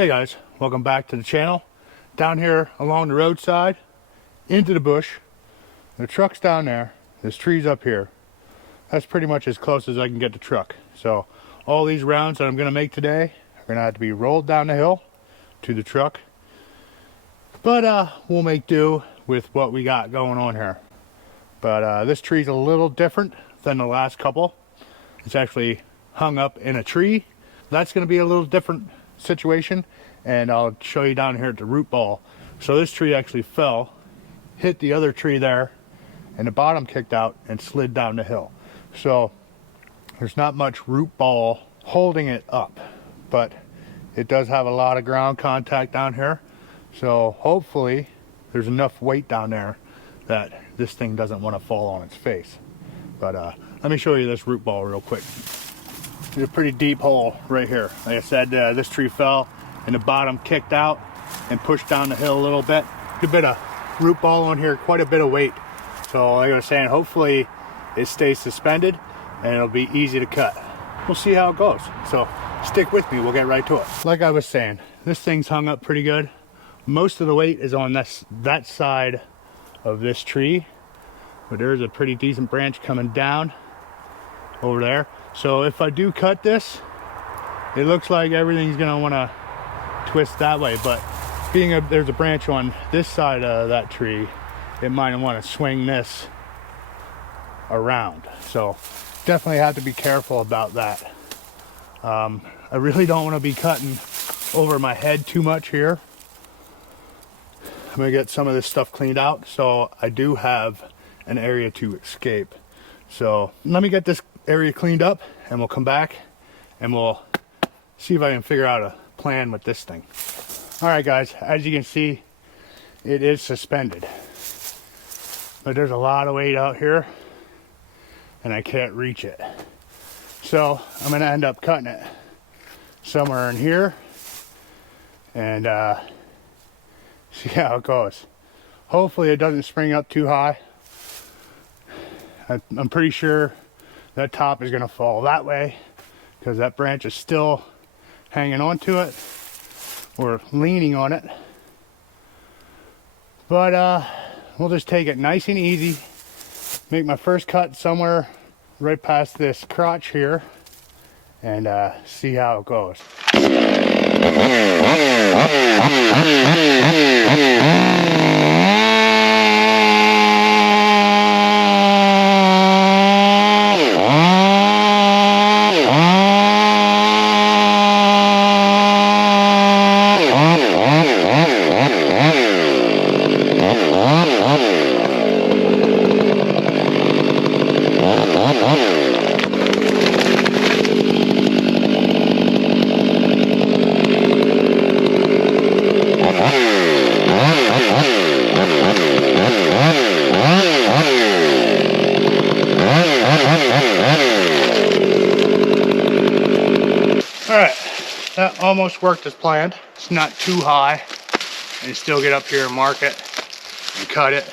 Hey guys, welcome back to the channel. Down here along the roadside, into the bush. The truck's down there, this tree's up here. That's pretty much as close as I can get the truck. So all these rounds that I'm going to make today are going to have to be rolled down the hill to the truck. But we'll make do with what we got going on here. But this tree's a little different than the last couple. It's actually hung up in a tree. That's going to be a little different situation, and I'll show you down here at the root ball. So this tree actually fell, hit the other tree there, and the bottom kicked out and slid down the hill. So there's not much root ball holding it up, but it does have a lot of ground contact down here. So hopefully there's enough weight down there that this thing doesn't want to fall on its face. But let me show you this root ball real quick. There's a pretty deep hole right here. Like I said, this tree fell and the bottom kicked out and pushed down the hill a little bit. A bit of root ball on here, quite a bit of weight. So like I was saying, hopefully it stays suspended and it'll be easy to cut. We'll see how it goes. So stick with me, we'll get right to it. Like I was saying, this thing's hung up pretty good. Most of the weight is on that side of this tree, but there's a pretty decent branch coming down over there. So if I do cut this, it looks like everything's gonna wanna twist that way, but being there's a branch on this side of that tree, it might want to swing this around. So definitely have to be careful about that. I really don't want to be cutting over my head too much here. I'm gonna get some of this stuff cleaned out, so I do have an area to escape. So let me get this area cleaned up and we'll come back and we'll see if I can figure out a plan with this thing. All right guys, as you can see, it is suspended, but there's a lot of weight out here and I can't reach it. So I'm gonna end up cutting it somewhere in here and see how it goes. Hopefully it doesn't spring up too high. I'm pretty sure that top is gonna fall that way because that branch is still hanging on to it or leaning on it. But we'll just take it nice and easy. Make my first cut somewhere right past this crotch here and see how it goes. Alright, that almost worked as planned. It's not too high. I can still get up here and mark it and cut it.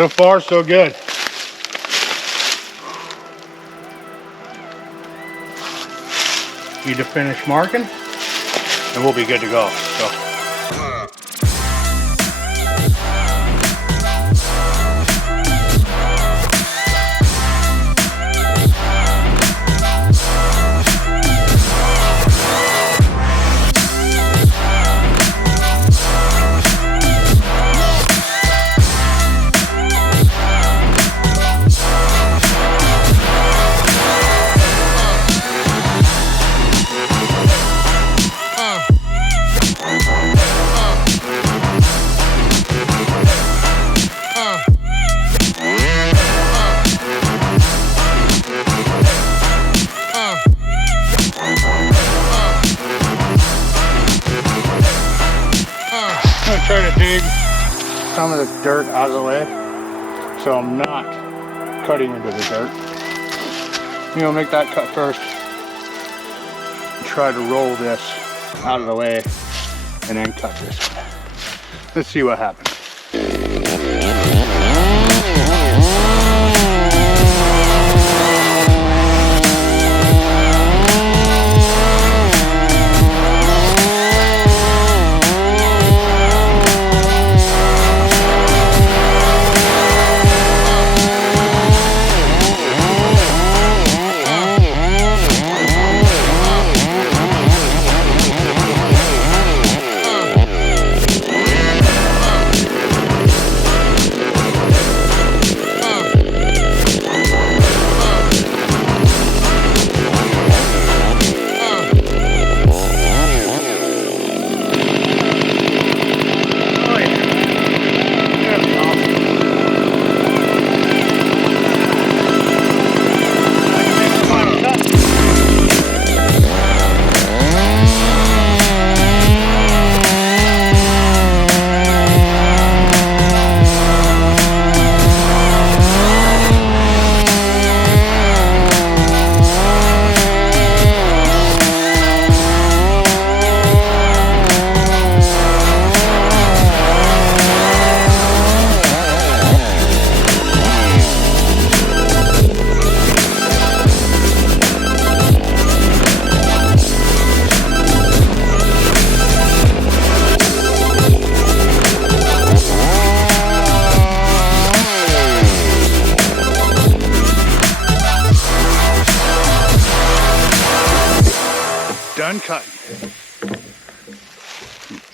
So far, so good. Need to finish marking, and we'll be good to go. So. Try to dig some of the dirt out of the way so I'm not cutting into the dirt. You know, make that cut first. Try to roll this out of the way and then cut this one. Let's see what happens.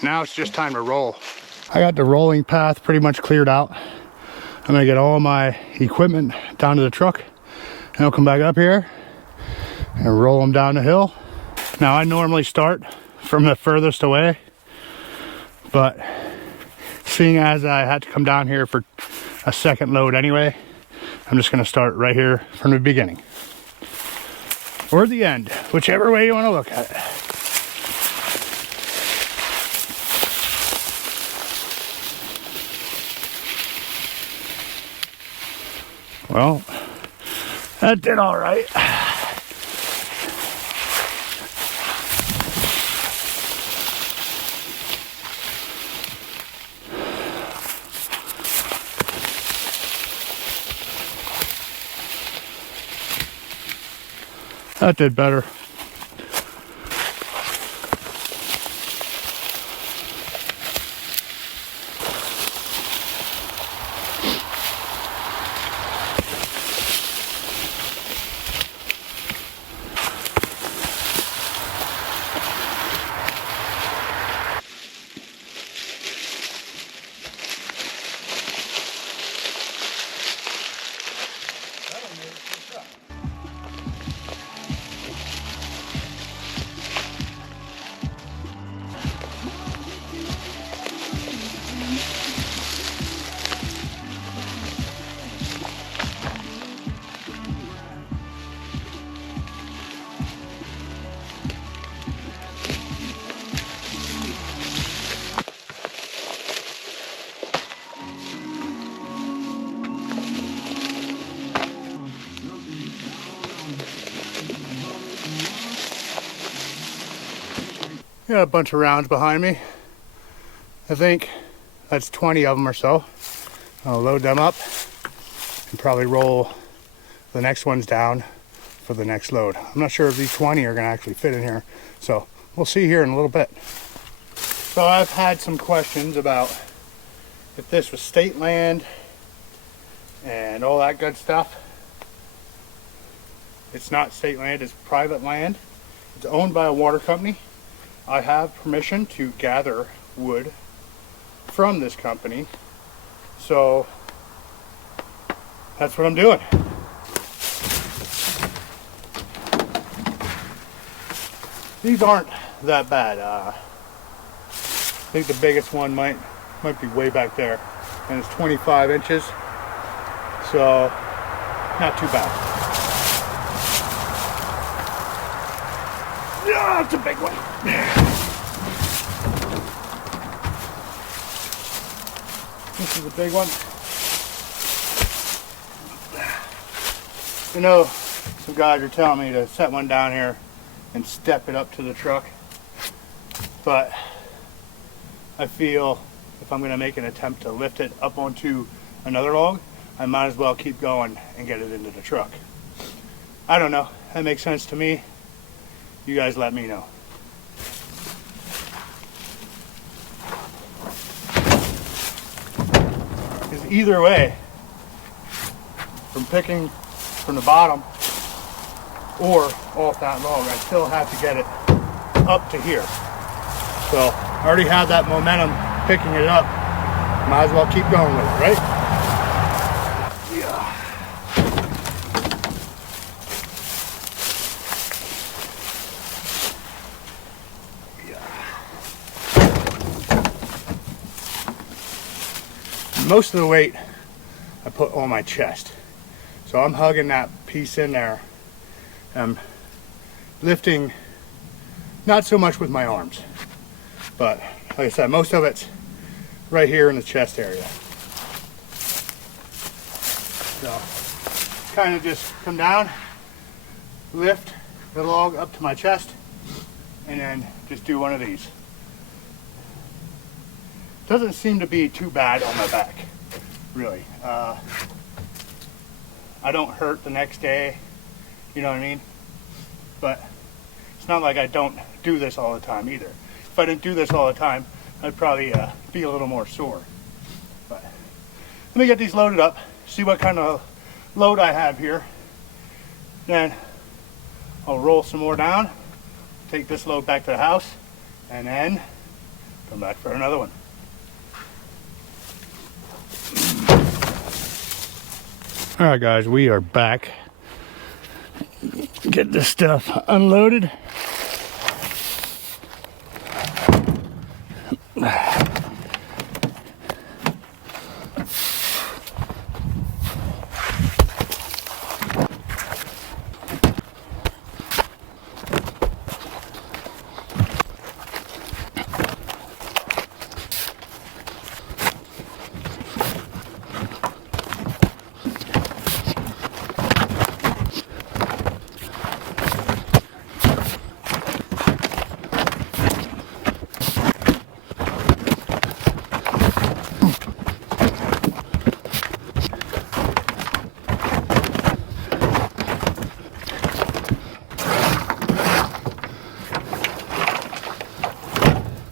Now it's just time to roll. I got the rolling path pretty much cleared out. I'm gonna get all my equipment down to the truck, and I'll come back up here and roll them down the hill. Now I normally start from the furthest away, but seeing as I had to come down here for a second load anyway, I'm just gonna start right here from the beginning. Or the end, whichever way you wanna look at it. Well, that did all right. That did better. Got a bunch of rounds behind me. I think that's 20 of them or so. I'll load them up and probably roll the next ones down for the next load. I'm not sure if these 20 are gonna actually fit in here, so we'll see here in a little bit. So I've had some questions about if this was state land and all that good stuff. It's not state land, it's private land. It's owned by a water company. I have permission to gather wood from this company, so that's what I'm doing. These aren't that bad. I think the biggest one might be way back there, and it's 25 inches, so not too bad. Yeah, it's a big one. This is a big one. You know, some guys are telling me to set one down here and step it up to the truck, but I feel if I'm going to make an attempt to lift it up onto another log, I might as well keep going and get it into the truck. I don't know. That makes sense to me. You guys let me know. Because either way, from picking from the bottom or off that log, I still have to get it up to here. So I already have that momentum picking it up. Might as well keep going with it, right? Yeah. Most of the weight I put on my chest, so I'm hugging that piece in there. I'm lifting not so much with my arms, but like I said, most of it's right here in the chest area. So kind of just come down, lift the log up to my chest, and then just do one of these. Doesn't seem to be too bad on my back, really. I don't hurt the next day, you know what I mean? But it's not like I don't do this all the time either. If I didn't do this all the time, I'd probably be a little more sore. But let me get these loaded up, see what kind of load I have here. Then I'll roll some more down, take this load back to the house, and then come back for another one. All right, guys, we are back. Get this stuff unloaded.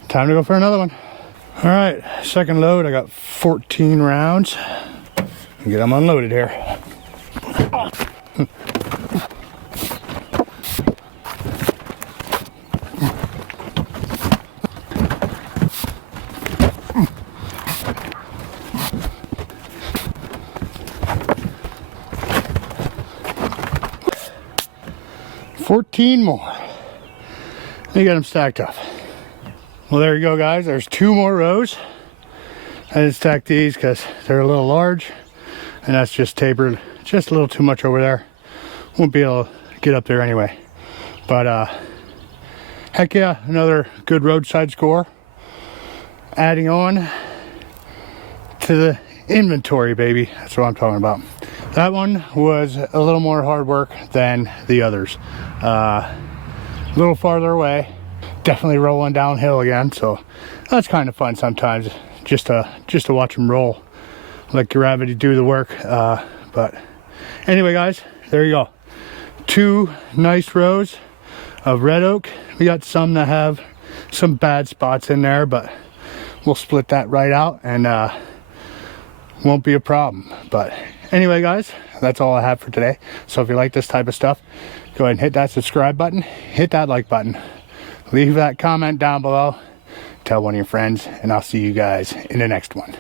Time to go for another one. All right, second load. I got 14 rounds. Get them unloaded here. $14 more. You got them stacked up. Well, there you go, guys. There's 2 more rows. I didn't stack these because they're a little large, and that's just tapered just a little too much over there. Won't be able to get up there anyway. But heck yeah, another good roadside score. Adding on to the inventory, baby. That's what I'm talking about. That one was a little more hard work than the others. A little farther away. Definitely rolling downhill again, so that's kind of fun sometimes, just to watch them roll, let gravity do the work. But anyway, guys, there you go. 2 nice rows of red oak. We got some that have some bad spots in there, but we'll split that right out, and won't be a problem. But anyway, guys, that's all I have for today. So if you like this type of stuff, go ahead and hit that subscribe button, hit that like button. Leave that comment down below, tell one of your friends, and I'll see you guys in the next one.